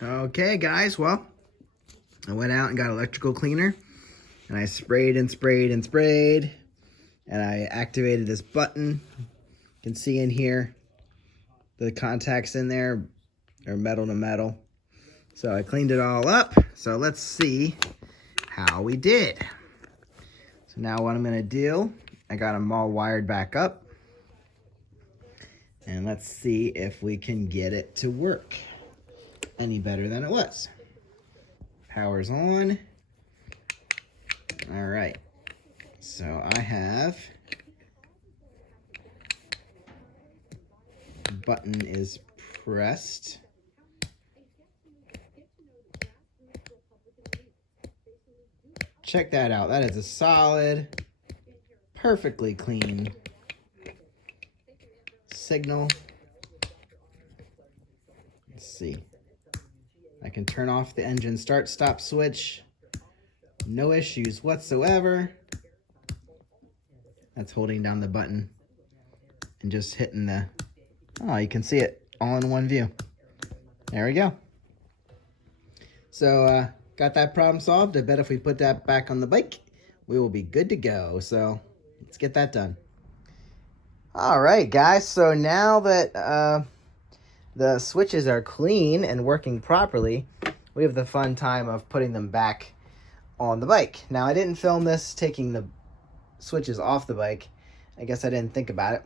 Okay, guys, well, I went out and got electrical cleaner, and I sprayed and sprayed and sprayed, and I activated this button. You can see in here, the contacts in there are metal to metal. So I cleaned it all up. So let's see how we did. So now what I'm gonna do, I got them all wired back up. And let's see if we can get it to work any better than it was. Power's on. All right, so I have, the button is pressed. Check that out. That is a solid, perfectly clean signal. Let's see. I can turn off the engine start stop switch. No issues whatsoever. That's holding down the button and just hitting the, oh, you can see it all in one view. There we go. So got that problem solved. I bet if we put that back on the bike, we will be good to go. So let's get that done. All right, guys. So now that the switches are clean and working properly, we have the fun time of putting them back on the bike. Now, I didn't film this taking the switches off the bike. I guess I didn't think about it.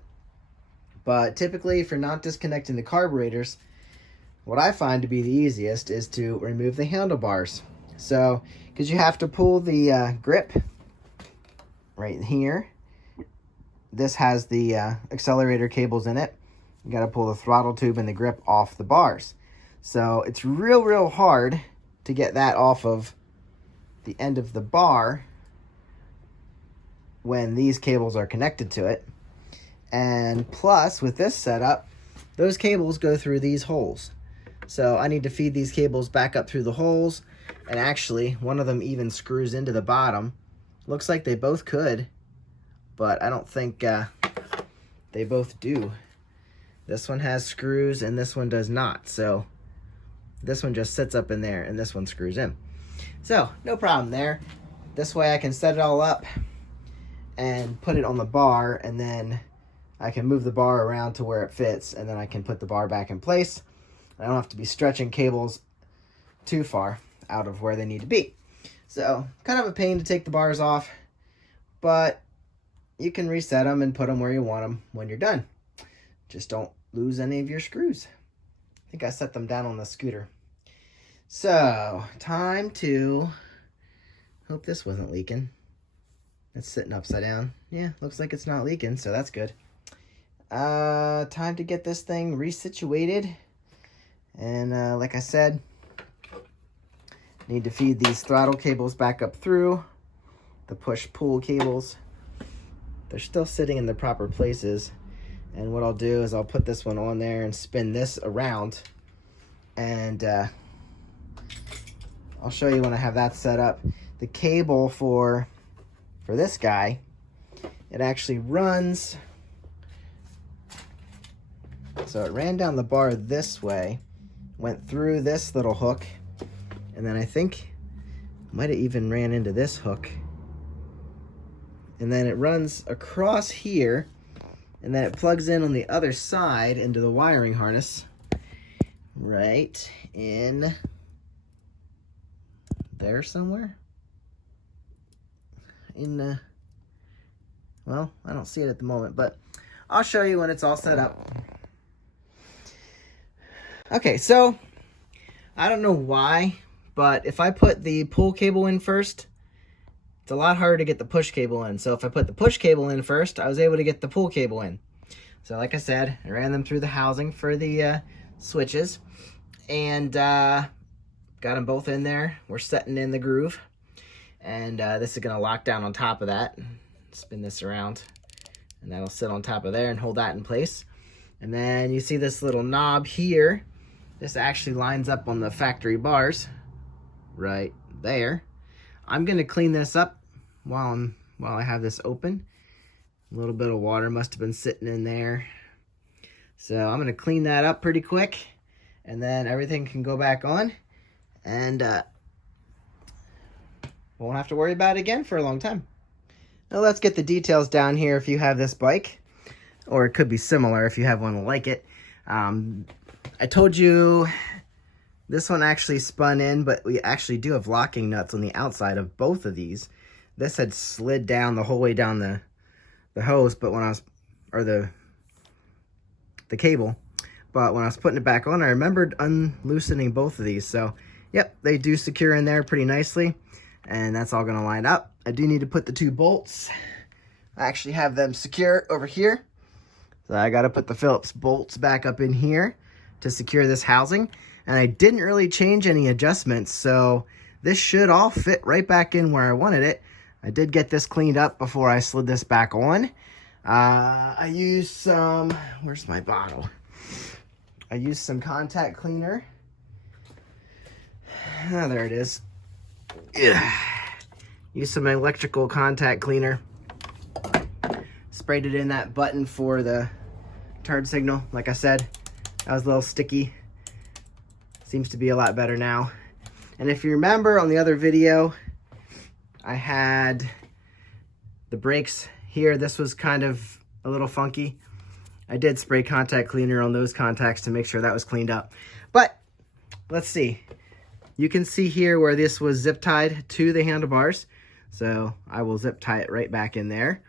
But typically, if you're not disconnecting the carburetors, what I find to be the easiest is to remove the handlebars. So, because you have to pull the grip right here. This has the accelerator cables in it. You got to pull the throttle tube and the grip off the bars. So it's real hard to get that off of the end of the bar when these cables are connected to it. And plus, with this setup, those cables go through these holes. So I need to feed these cables back up through the holes. And actually, one of them even screws into the bottom. Looks like they both could, but I don't think they both do. This one has screws and this one does not. So this one just sits up in there and this one screws in. So no problem there. This way I can set it all up and put it on the bar, and then I can move the bar around to where it fits, and then I can put the bar back in place. I don't have to be stretching cables too far out of where they need to be. So kind of a pain to take the bars off, but you can reset them and put them where you want them when you're done. Just don't lose any of your screws. I think I set them down on the scooter. So, time to, hope this wasn't leaking. It's sitting upside down. Yeah, looks like it's not leaking, so that's good. Time to get this thing resituated. And like I said, need to feed these throttle cables back up through. The push-pull cables. They're still sitting in the proper places. And what I'll do is I'll put this one on there and spin this around. And I'll show you when I have that set up. The cable for this guy, it actually runs. So it ran down the bar this way, went through this little hook, and then I think might have even ran into this hook. And then it runs across here, and then it plugs in on the other side into the wiring harness right in there somewhere. Well, I don't see it at the moment, but I'll show you when it's all set up. Okay, so I don't know why, but if I put the pull cable in first, it's a lot harder to get the push cable in. So if I put the push cable in first, I was able to get the pull cable in. So like I said, I ran them through the housing for the switches, and got them both in there. We're setting in the groove, and this is going to lock down on top of that. Spin this around, and that'll sit on top of there and hold that in place. And then you see this little knob here. This actually lines up on the factory bars right there. I'm going to clean this up while I have this open. A little bit of water must have been sitting in there. So I'm going to clean that up pretty quick, and then everything can go back on, and won't have to worry about it again for a long time. Now let's get the details down here if you have this bike, or it could be similar if you have one like it. I told you this one actually spun in, but we actually do have locking nuts on the outside of both of these. This had slid down the whole way down the hose, but when I was, or the cable, but when I was putting it back on, I remembered unloosening both of these. So yep, they do secure in there pretty nicely, and that's all gonna line up. I do need to put the 2 bolts. I actually have them secure over here. So I gotta put the Phillips bolts back up in here to secure this housing. And I didn't really change any adjustments, so this should all fit right back in where I wanted it. I did get this cleaned up before I slid this back on. I used some, where's my bottle? I used some contact cleaner. Oh, there it is. Yeah. Used some electrical contact cleaner. Sprayed it in that button for the turn signal. Like I said, that was a little sticky. Seems to be a lot better now. And if you remember on the other video, I had the brakes here. This was kind of a little funky. I did spray contact cleaner on those contacts to make sure that was cleaned up. But let's see. You can see here where this was zip tied to the handlebars. So I will zip tie it right back in there.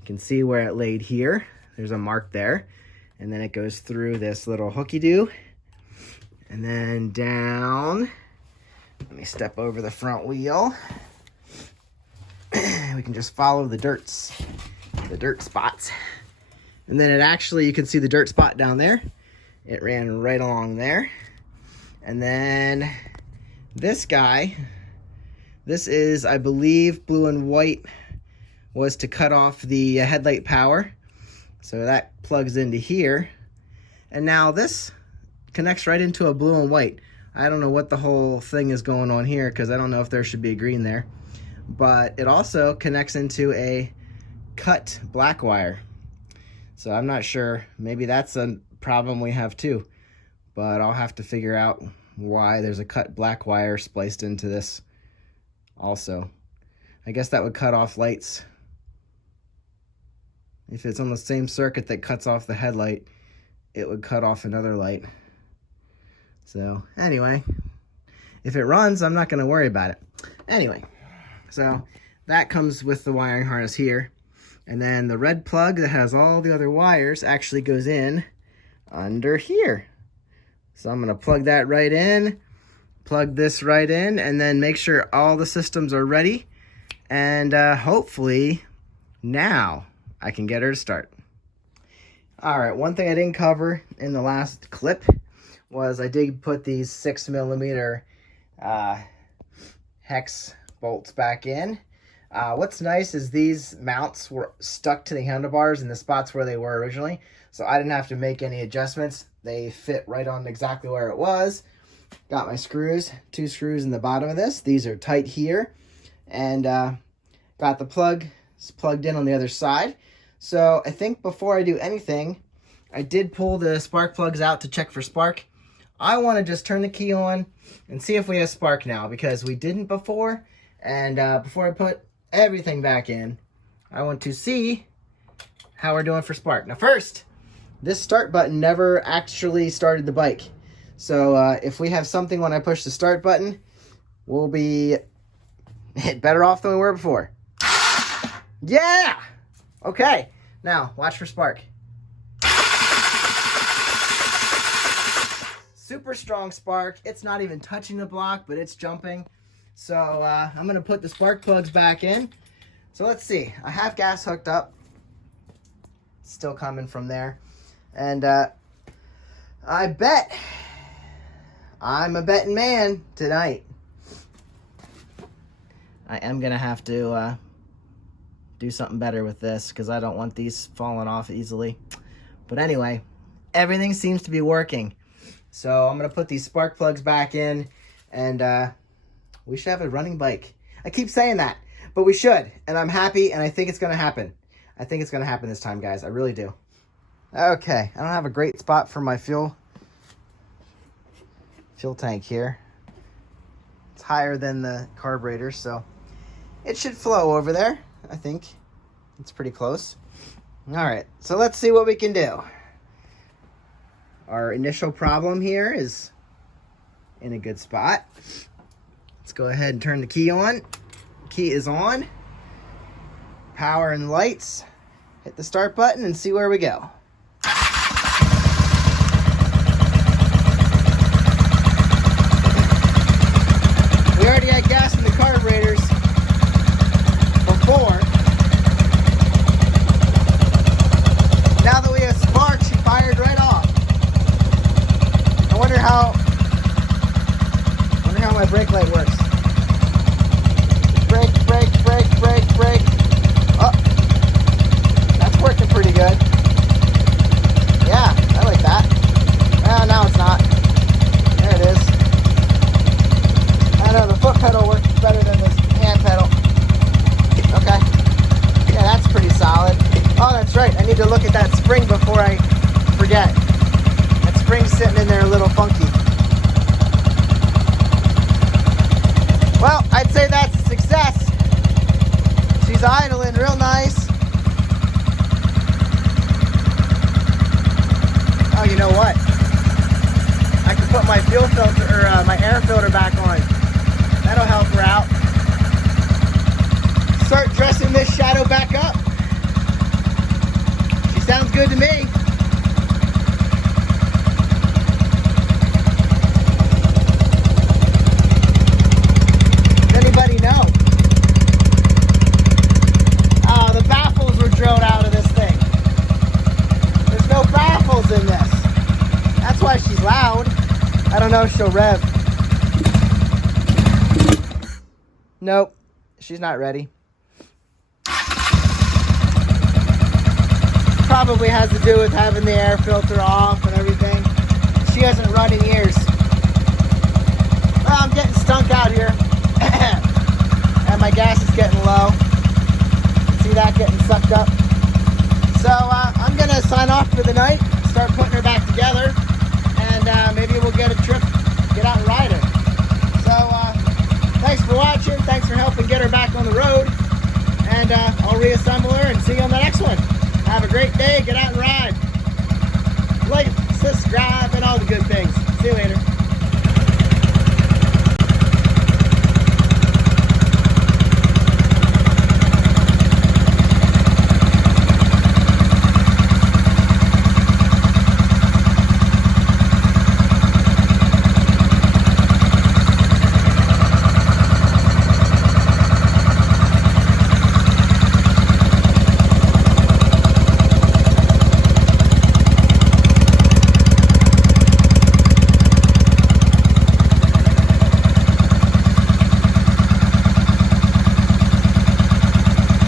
You can see where it laid here. There's a mark there. And then it goes through this little hooky-doo. And then down. Let me step over the front wheel. We can just follow the dirt spots. And then it actually, you can see the dirt spot down there. It ran right along there. And then this guy, this is, I believe, blue and white, was to cut off the headlight power. So that plugs into here. And now this connects right into a blue and white. I don't know what the whole thing is going on here because I don't know if there should be a green there. But it also connects into a cut black wire. So I'm not sure. Maybe that's a problem we have too. But I'll have to figure out why there's a cut black wire spliced into this also. I guess that would cut off lights. If it's on the same circuit that cuts off the headlight, it would cut off another light. So anyway, if it runs, I'm not going to worry about it. Anyway, so that comes with the wiring harness here. And then the red plug that has all the other wires actually goes in under here. So I'm going to plug that right in, plug this right in, and then make sure all the systems are ready. And hopefully now I can get her to start. All right, one thing I didn't cover in the last clip was I did put these 6mm hex bolts back in. What's nice is these mounts were stuck to the handlebars in the spots where they were originally, so I didn't have to make any adjustments. They fit right on exactly where it was. Got my screws, 2 screws in the bottom of this. These are tight here, and got the plug plugged in on the other side. So I think before I do anything, I did pull the spark plugs out to check for spark. I want to just turn the key on and see if we have spark now, because we didn't before. And before I put everything back in, I want to see how we're doing for spark. Now first, this start button never actually started the bike. So if we have something when I push the start button, we'll be better off than we were before. Yeah! Okay, now watch for spark. Super strong spark. It's not even touching the block, but it's jumping. So I'm gonna put the spark plugs back in. So let's see, I have gas hooked up. Still coming from there. And I bet I'm a betting man tonight. I am gonna have to do something better with this because I don't want these falling off easily. But anyway, everything seems to be working. So I'm gonna put these spark plugs back in, and we should have a running bike. I keep saying that, but we should, and I'm happy, and I think it's gonna happen. I think it's gonna happen this time, guys. I really do. Okay, I don't have a great spot for my fuel fuel tank here. It's higher than the carburetor, so it should flow over there. I think it's pretty close. All right, so let's see what we can do. Our initial problem here is in a good spot. Let's go ahead and turn the key on. Key is on. Power and lights. Hit the start button and see where we go. We already had gas in the carburetors before. Now that we have spark, she fired right off. I wonder how my brake light works. Brake, brake, brake, brake, brake. Oh, that's working pretty good. Yeah, I like that. Well, now it's not. There it is. I know the foot pedal works better than this hand pedal. Okay. Yeah, that's pretty solid. Oh, that's right. I need to look at that spring before I forget. That spring's sitting in there a little funky. Well, I'd say that's a success. She's idling real nice. Oh, you know what? I can put my fuel filter or my air filter back on. That'll help her out. Start dressing this shadow back up. She sounds good to me. Anybody know? Oh, the baffles were drilled out of this thing. There's no baffles in this. That's why she's loud. I don't know if she'll rev. Nope, she's not ready. Probably has to do with having the air filter off and everything. She hasn't run in years. Well, I'm getting stunk out here. And my gas is getting low. See that getting sucked up? So I'm going to sign off for the night, start putting her back together, and maybe we'll get a trip, get out and ride her. So thanks for watching. Thanks for helping get her back on the road. And I'll reassemble her and see you on the next one. Have a great day. Get out and ride. Like, subscribe, and all the good things. See you later.